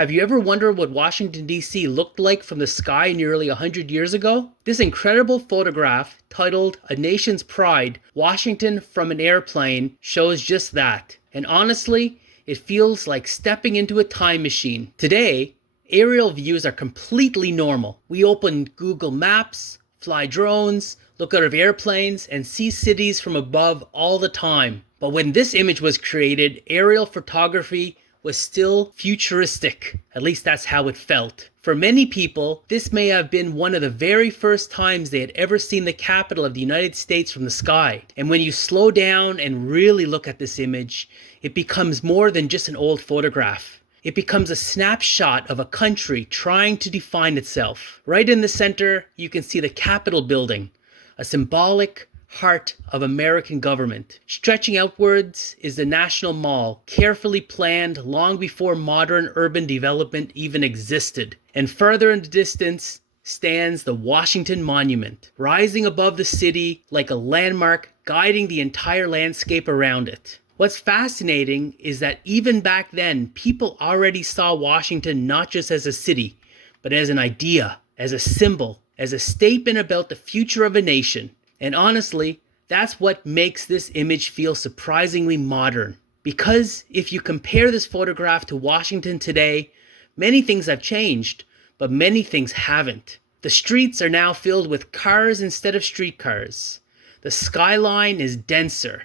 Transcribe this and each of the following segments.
Have you ever wondered what Washington, D.C. looked like from the sky nearly 100 years ago? This incredible photograph, titled A Nation's Pride, Washington from an Airplane, shows just that. And honestly, it feels like stepping into a time machine. Today, aerial views are completely normal. We open Google Maps, fly drones, look out of airplanes, and see cities from above all the time. But when this image was created, aerial photography was still futuristic. At least that's how it felt. For many people, this may have been one of the very first times they had ever seen the capital of the United States from the sky. And when you slow down and really look at this image, it becomes more than just an old photograph. It becomes a snapshot of a country trying to define itself. Right in the center, you can see the Capitol building, a symbolic heart of American government. Stretching outwards is the National Mall, carefully planned long before modern urban development even existed. And further in the distance stands the Washington Monument, rising above the city like a landmark guiding the entire landscape around it. What's fascinating is that even back then, people already saw Washington not just as a city, but as an idea, as a symbol, as a statement about the future of a nation. And honestly, that's what makes this image feel surprisingly modern. Because if you compare this photograph to Washington today, many things have changed, but many things haven't. The streets are now filled with cars instead of streetcars. The skyline is denser.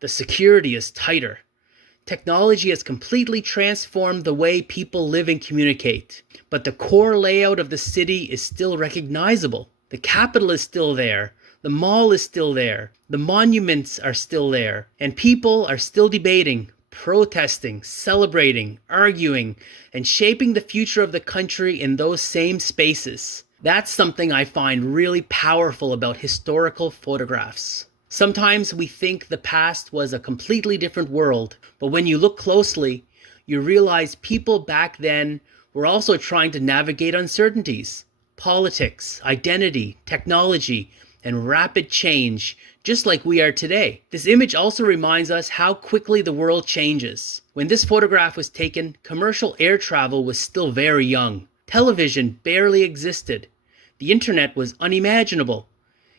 The security is tighter. Technology has completely transformed the way people live and communicate. But the core layout of the city is still recognizable. The Capitol is still there. The mall is still there. The monuments are still there. And people are still debating, protesting, celebrating, arguing, and shaping the future of the country in those same spaces. That's something I find really powerful about historical photographs. Sometimes we think the past was a completely different world, but when you look closely, you realize people back then were also trying to navigate uncertainties, politics, identity, technology, and rapid change, just like we are today. This image also reminds us how quickly the world changes. When this photograph was taken, commercial air travel was still very young. Television barely existed. The internet was unimaginable.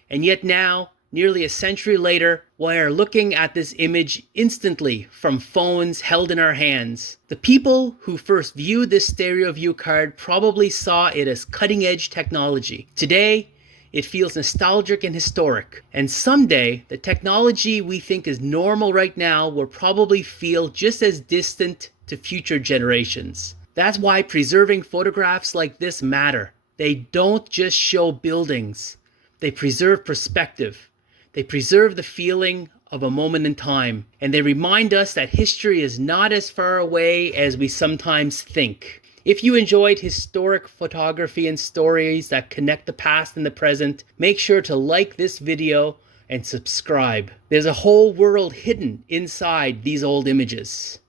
And yet now, nearly a century later, we are looking at this image instantly from phones held in our hands. The people who first viewed this stereo view card probably saw it as cutting-edge technology. Today, it feels nostalgic and historic. And someday, the technology we think is normal right now will probably feel just as distant to future generations. That's why preserving photographs like this matter. They don't just show buildings. They preserve perspective. They preserve the feeling of a moment in time. And they remind us that history is not as far away as we sometimes think. If you enjoyed historic photography and stories that connect the past and the present, make sure to like this video and subscribe. There's a whole world hidden inside these old images.